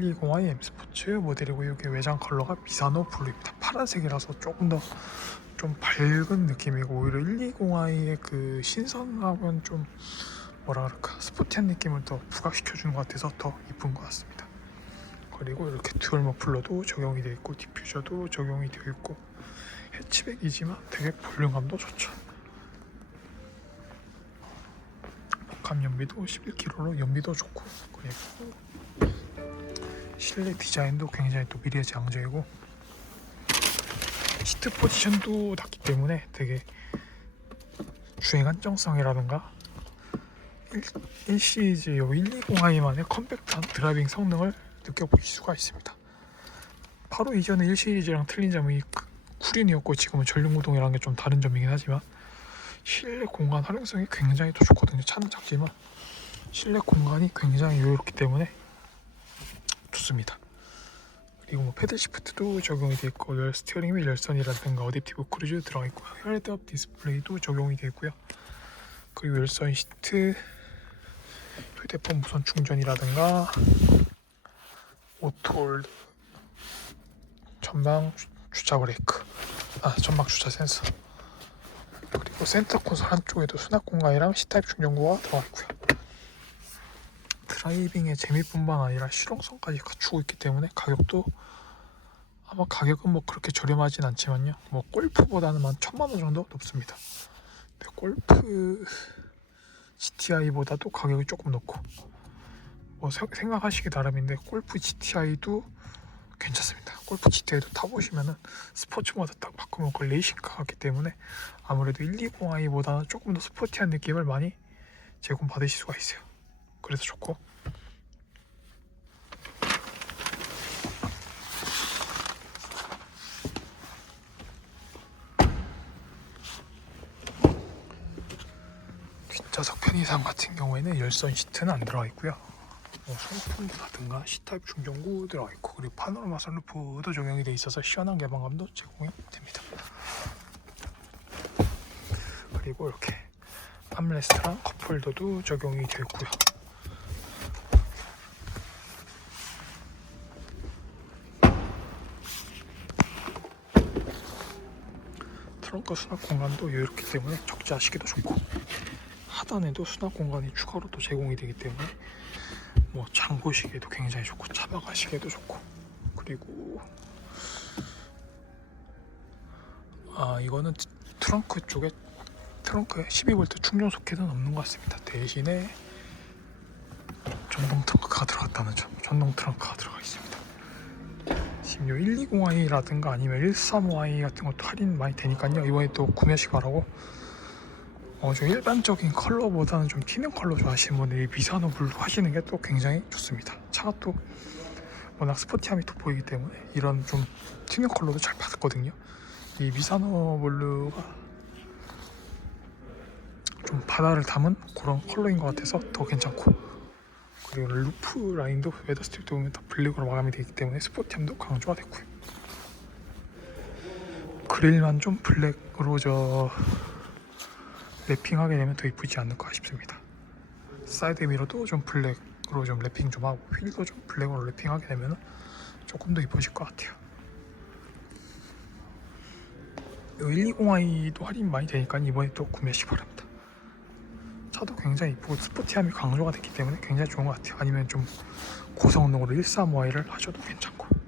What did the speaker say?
120i M 스포츠 모델이고 이게 외장 컬러가 미사노 블루입니다. 파란색이라서 조금 더 좀 밝은 느낌이고 오히려 120i의 그 신선함은 좀 뭐라 그럴까 스포티한 느낌을 더 부각시켜 주는 것 같아서 더 이쁜 것 같습니다. 그리고 이렇게 듀얼 머플러도 적용이 되어 있고 디퓨저도 적용이 되어 있고 해치백이지만 되게 볼륨감도 좋죠. 복합 연비도 11kg로 연비도 좋고 그리고 실내 디자인도 굉장히 또 미래지향적이고 시트 포지션도 낮기 때문에 되게 주행 안정성이라든가 1, 시리즈 120i만의 컴팩트한 드라이빙 성능을 느껴보실 수가 있습니다. 바로 이전에 1 시리즈랑 틀린 점이 그 쿠린이었고 지금은 전륜구동이라는 게 좀 다른 점이긴 하지만 실내 공간 활용성이 굉장히 또 좋거든요. 차는 작지만 실내 공간이 굉장히 여유롭기 때문에 좋습니다. 그리고 뭐 패들 시프트도 적용이 되어 있고 열 스티어링 휠 열선이라든가 어댑티브 크루즈 들어가 있고요. 헤드업 디스플레이도 적용이 되어 있고요. 그리고 열선 시트 휴대폰 무선 충전이라든가 오토홀드 전방 주- 주차 브레이크 아 전방 주차 센서 그리고 센터 콘솔 한쪽에도 수납 공간이랑 C타입 충전구가 들어가 있고요. 드라이빙의 재미뿐만 아니라 실용성까지 갖추고 있기 때문에 가격도 아마 가격은 뭐 그렇게 저렴하진 않지만요. 뭐 골프보다는 한 천만 원 정도 높습니다. 근데 골프 GTI보다도 가격이 조금 높고 뭐 세- 생각하시기 나름인데 골프 GTI도 괜찮습니다. 골프 GTI도 타보시면은 스포츠 모드 딱 바꾸면 그 레이싱카 같기 때문에 아무래도 120i보다는 조금 더 스포티한 느낌을 많이 제공 받으실 수가 있어요. 그래서 좋고 뒷좌석 편의상 같은 경우에는 열선 시트는 안 들어가 있고요. 뭐 소모품이라든가 C타입 충전구 들어가 있고 그리고 파노라마 선루프도 적용이 돼 있어서 시원한 개방감도 제공이 됩니다. 그리고 이렇게 암레스트랑 컵홀더도 적용이 되어 있고요. 트렁크 수납 공간도 여유롭기 때문에 적재하시기도 좋고 하단에도 수납 공간이 추가로 또 제공이 되기 때문에 뭐 장보시기에도 굉장히 좋고 차박하시기에도 좋고 그리고 아 이거는 트렁크 쪽에 트렁크에 12V 충전 소켓은 없는 것 같습니다. 대신에 전동 트렁크가 들어갔다는 점 전동 트렁크가 들어가 있습니다 지금 요 120i라든가 아니면 135i 같은 것도 할인 많이 되니까요 이번에 또 구매하시기 바라고 어, 좀 일반적인 컬러보다는 좀 튀는 컬러 좋아하시는 분들이 미사노 블루 하시는 게 또 굉장히 좋습니다. 차가 또 워낙 스포티함이 돋보이기 때문에 이런 좀 튀는 컬러도 잘 받았거든요. 이 미사노 블루가 좀 바다를 담은 그런 컬러인 것 같아서 더 괜찮고 그리고 루프 라인도 웨더 스트립도 보면 다 블랙으로 마감이 되기 때문에 스포티함도 강조가 됐고요. 그릴만 좀 블랙으로 저 랩핑하게 되면 더 이쁘지 않을까 싶습니다. 사이드 미러도 좀 블랙으로 좀 랩핑 좀 하고 휠도 좀 블랙으로 랩핑하게 되면 조금 더 이뻐질 것 같아요. 120i도 할인 많이 되니까 이번에 또 구매하시기 바랍니다. 차도 굉장히 이쁘고 스포티함이 강조가 됐기 때문에 굉장히 좋은 것 같아요. 아니면 좀 고성능으로 135i를 하셔도 괜찮고